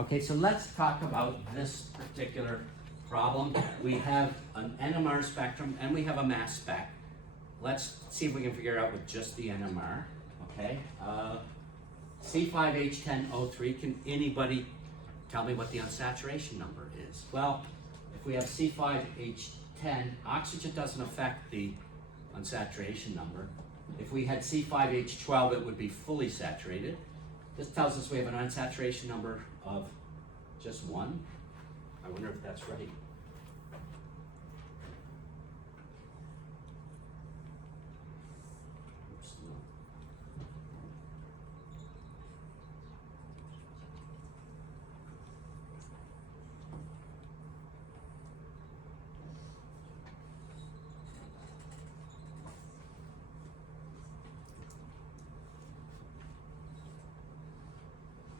Okay, so let's talk about this particular problem. We have an NMR spectrum and we have a mass spec. Let's see if we can figure out with just the NMR, okay? C5H10O3, can anybody tell me what the unsaturation number is? Well, if we have C5H10, oxygen doesn't affect the unsaturation number. If we had C5H12, it would be fully saturated. This tells us we have an unsaturation number of just 1. I wonder if that's right. Oops, no.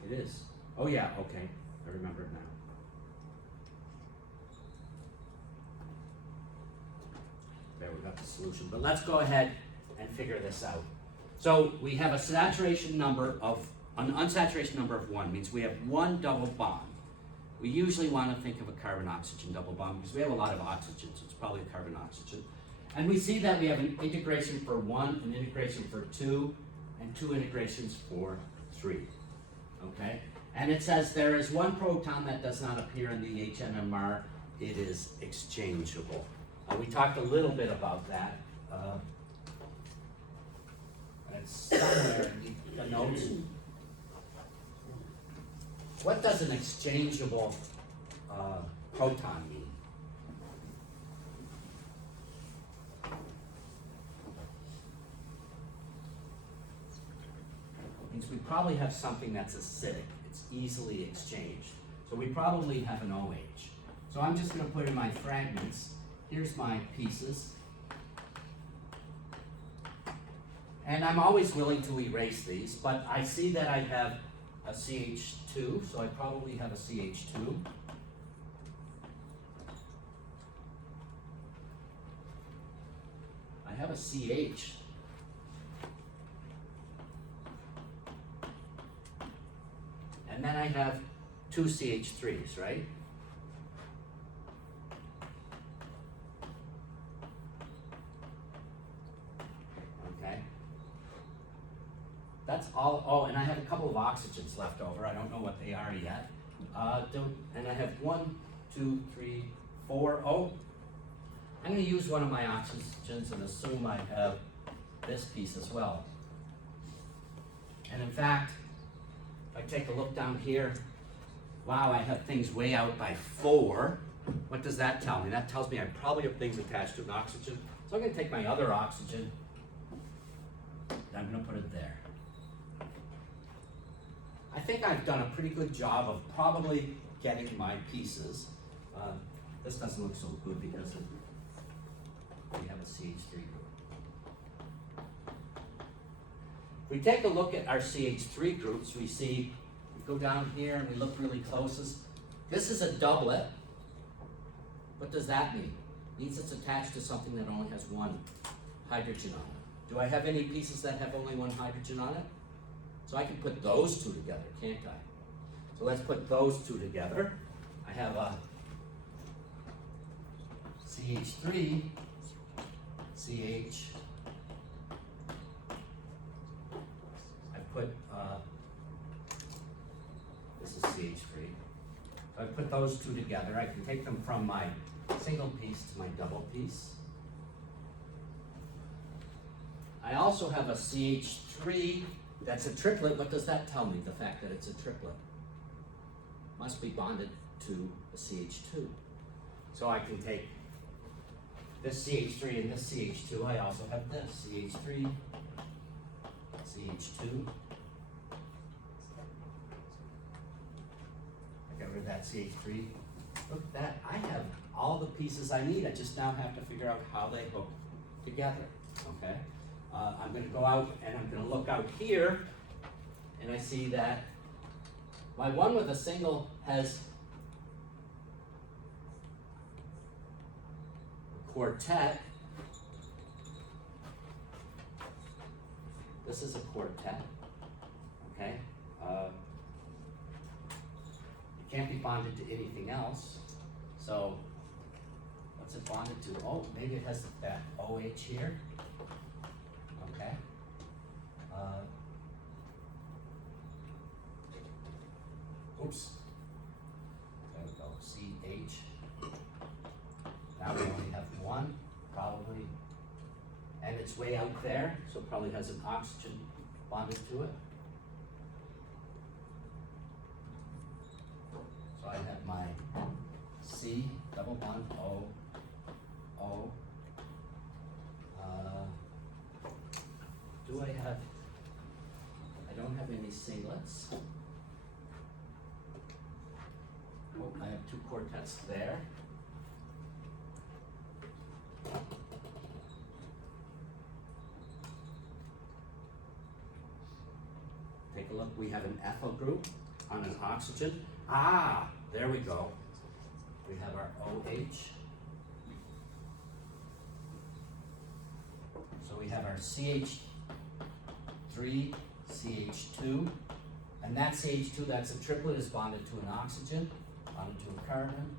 It is. Oh yeah, okay. I remember it now. There, we got the solution. But let's go ahead and figure this out. So we have a saturation number of, an unsaturation number of 1, means we have 1 double bond. We usually want to think of a carbon-oxygen double bond because we have a lot of oxygen, so it's probably a carbon-oxygen. And we see that we have an integration for 1, an integration for 2, and 2 integrations for 3. Okay? And it says there is 1 proton that does not appear in the HNMR. It is exchangeable. We talked a little bit about that. It's somewhere in the notes. What does an exchangeable proton mean? It means we probably have something that's acidic. It's easily exchanged. So we probably have an OH. So I'm just going to put in my fragments. Here's my pieces. And I'm always willing to erase these, but I see that I have a CH2, so I probably have a CH2. I have a CH. And then I have 2 CH3s, right? That's all. Oh, and I have a couple of oxygens left over. I don't know what they are yet. And I have 1, 2, 3, 4. Oh, I'm going to use one of my oxygens and assume I have this piece as well. And in fact, if I take a look down here, wow, I have things way out by 4. What does that tell me? That tells me I probably have things attached to an oxygen. So I'm going to take my other oxygen and I'm going to put it there. I think I've done a pretty good job of probably getting my pieces. This doesn't look so good because we have a CH3 group. If we take a look at our CH3 groups, we see, we go down here and we look really close. This is a doublet. What does that mean? It means it's attached to something that only has 1 hydrogen on it. Do I have any pieces that have only 1 hydrogen on it? So I can put those 2 together, can't I? So let's put those 2 together. I have a CH3, CH. I put, this is CH3. So I put those 2 together. I can take them from my single piece to my double piece. I also have a CH3. That's a triplet. What does that tell me, the fact that it's a triplet? Must be bonded to a CH2. So I can take this CH3 and this CH2. I also have this CH3, CH2. I got rid of that CH3. Look at that. I have all the pieces I need. I just now have to figure out how they hook together. Okay? I'm going to go out and I'm going to look out here and I see that my one with a single has a quartet. This is a quartet, okay? can't be bonded to anything else. So what's it bonded to? Oh, maybe it has that OH here. Okay. Oops. There we go. CH. Now we only have one, probably. And it's way out there, so it probably has an oxygen bonded to it. So I have my C, double bond O, O. Do I have, I don't have any singlets. Oh, I have two quartets there. Take a look, we have an ethyl group on an oxygen. Ah, there we go. We have our OH. So we have our CH3, CH2, and that CH2, that's a triplet, is bonded to an oxygen, bonded to a carbon.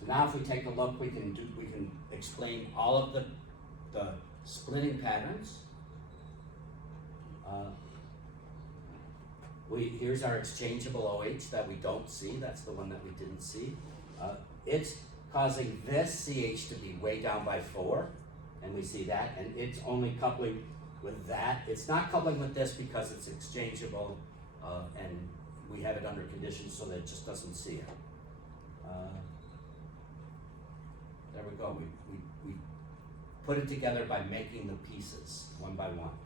So now if we take a look, we can explain all of the splitting patterns. Here's our exchangeable OH that we don't see. That's the one that we didn't see. It's causing this CH to be way down by 4, and we see that, and it's only coupling with that. It's not coupling with this because it's exchangeable, and we have it under conditions so that it just doesn't see it. There we go. We put it together by making the pieces one by one.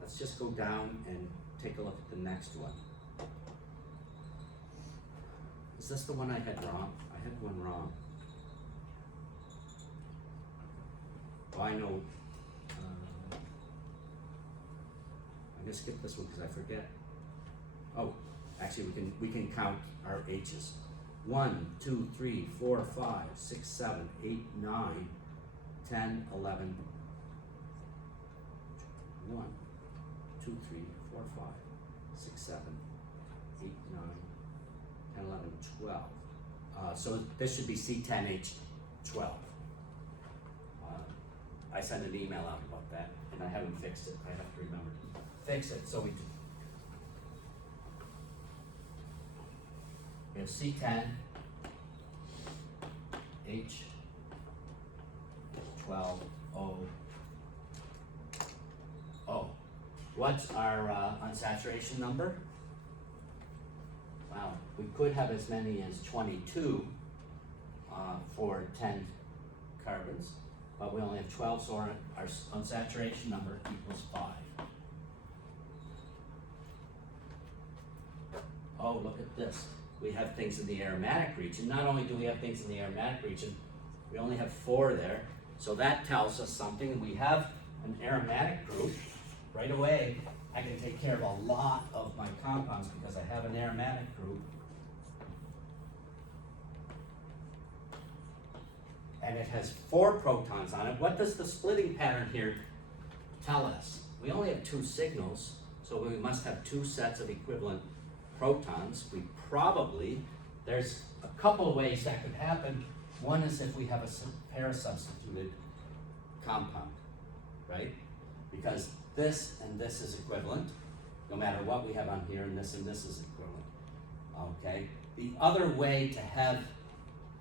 Let's just go down and take a look at the next one. Is this the one I had wrong? I had one wrong. Oh, I know. I'm gonna skip this one because I forget. Oh, actually we can count our H's. 1, 2, 3, 4, 5, 6, 7, 8, 9, 10, 11. 1, 2, 3, 4, 5, 6, 7, 8, 9, 10, 11, 12. So this should be C10H12. I sent an email out about that, and I haven't fixed it. I have to remember to fix it. So we have C10, H12, O. Oh, what's our unsaturation number? Wow, we could have as many as 22 for 10 carbons, but we only have 12, so our unsaturation number equals 5. Oh, look at this. We have things in the aromatic region. Not only do we have things in the aromatic region, we only have 4 there. So that tells us something. We have an aromatic group. Right away, I can take care of a lot of my compounds because I have an aromatic group. And it has 4 protons on it. What does the splitting pattern here tell us? We only have 2 signals, so we must have 2 sets of equivalent protons. There's a couple of ways that could happen. One is if we have a para-substituted compound, right? Because this and this is equivalent, no matter what we have on here, and this is equivalent, okay? The other way to have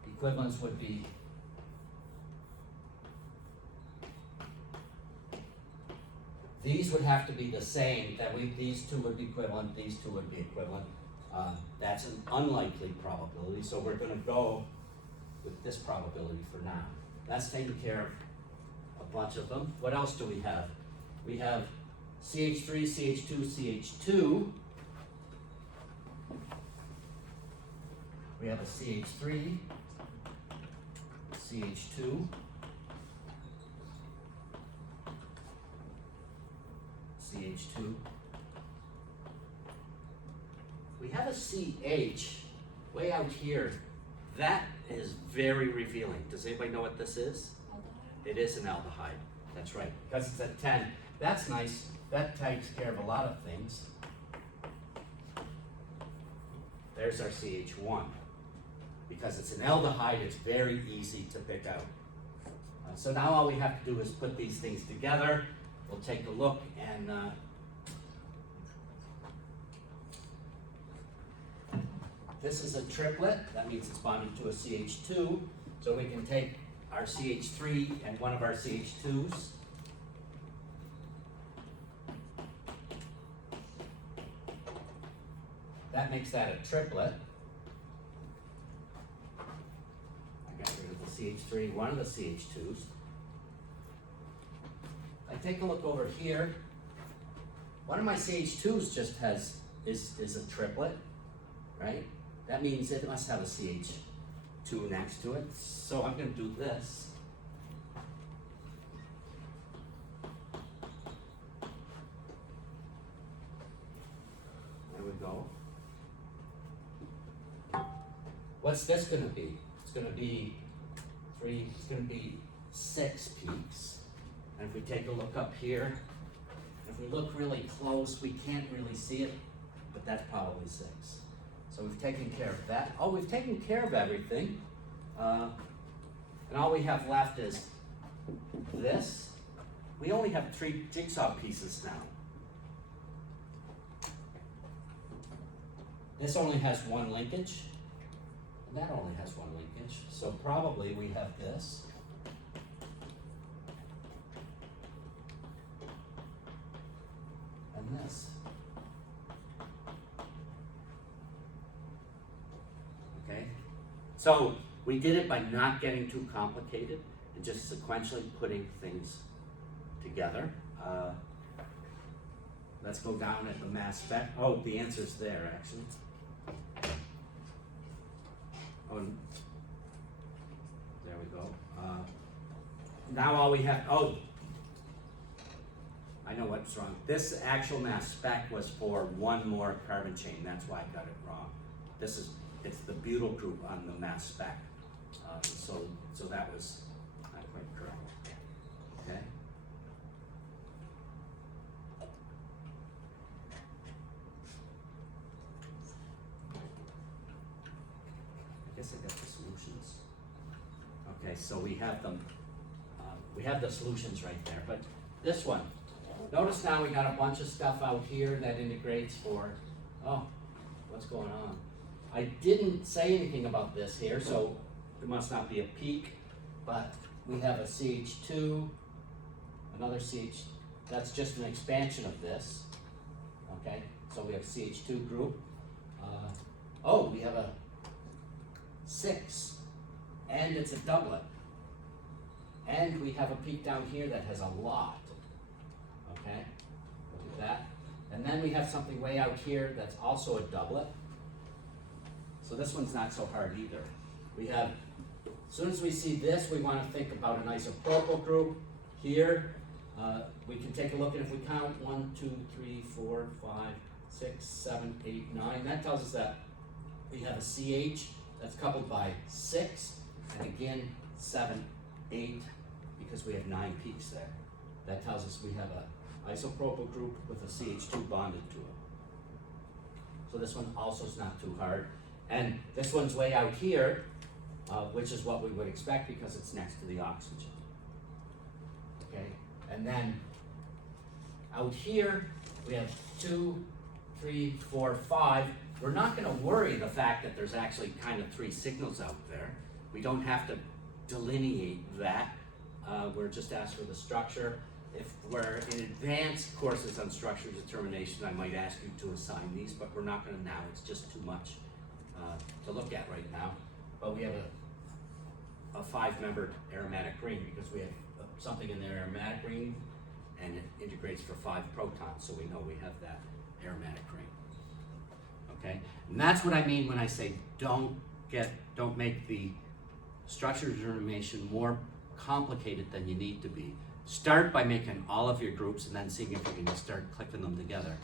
equivalence would be these would have to be the same, these 2 would be equivalent, these 2 would be equivalent. That's an unlikely probability, so we're going to go with this probability for now. That's taking care of a bunch of them. What else do we have? We have CH3, CH2, CH2. We have a CH3, CH2, CH2. We have a CH way out here. That is very revealing. Does anybody know what this is? Aldehyde? It is an aldehyde, that's right, because it's at 10. That's nice, that takes care of a lot of things. There's our CH1. Because it's an aldehyde, it's very easy to pick out. So now all we have to do is put these things together. We'll take a look and this is a triplet. That means it's bonded to a CH2. So we can take our CH3 and one of our CH2s. That makes that a triplet. I got rid of the CH3, one of the CH2s. I take a look over here. One of my CH2s just is a triplet, right? That means it must have a CH2 next to it. So I'm going to do this. There we go. What's this going to be? It's going to be it's going to be 6 peaks. And if we take a look up here, if we look really close, we can't really see it, but that's probably 6. So we've taken care of that. Oh, we've taken care of everything. And all we have left is this. We only have 3 jigsaw pieces now. This only has 1 linkage. And that only has 1 linkage. So probably we have this. And this. Okay? So we did it by not getting too complicated and just sequentially putting things together. Let's go down at the mass spec. Oh, the answer's there actually. Oh, there we go. Now all we have, oh, I know what's wrong. This actual mass spec was for 1 more carbon chain. That's why I got it wrong. It's the butyl group on the mass spec. So that was not quite correct. Okay. I guess I got the solutions. Okay, so we have them. We have the solutions right there. But this one, notice now we got a bunch of stuff out here that integrates for. Oh, what's going on? I didn't say anything about this here, so there must not be a peak, but we have a CH2, another CH, that's just an expansion of this, okay? So we have CH2 group. Oh, we have a 6, and it's a doublet. And we have a peak down here that has a lot, okay? Look at that. And then we have something way out here that's also a doublet. So this one's not so hard either. We have, as soon as we see this, we want to think about an isopropyl group. Here, we can take a look, and if we count 1, 2, 3, 4, 5, 6, 7, 8, 9, that tells us that we have a CH that's coupled by 6, and again, 7, 8, because we have 9 peaks there. That tells us we have an isopropyl group with a CH2 bonded to it. So this one also is not too hard. And this one's way out here, which is what we would expect because it's next to the oxygen. Okay, and then out here, we have 2, 3, 4, 5. We're not going to worry the fact that there's actually kind of 3 signals out there. We don't have to delineate that. We're just asked for the structure. If we're in advanced courses on structure determination, I might ask you to assign these, but we're not going to now. It's just too much to look at right now. But we have a 5-membered aromatic ring because we have something in the aromatic ring and it integrates for 5 protons, so we know we have that aromatic ring. Okay, and that's what I mean when I say don't make the structure determination more complicated than you need to be. Start by making all of your groups and then seeing if you can start clicking them together.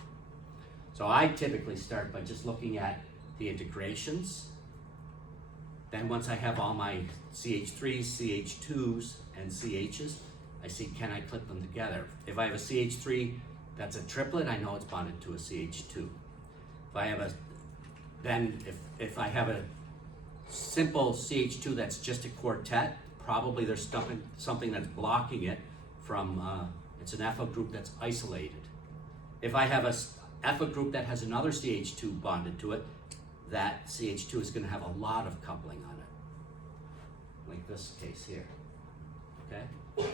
So I typically start by just looking at the integrations, Then once I have all my CH3s, CH2s, and CHs, I see, can I clip them together? If I have a CH3 that's a triplet, I know it's bonded to a CH2. If I have a, then if I have a simple CH2 that's just a quartet, probably there's something that's blocking it from, it's an ethyl group that's isolated. If I have a ethyl group that has another CH2 bonded to it, that CH2 is going to have a lot of coupling on it, like this case here, okay?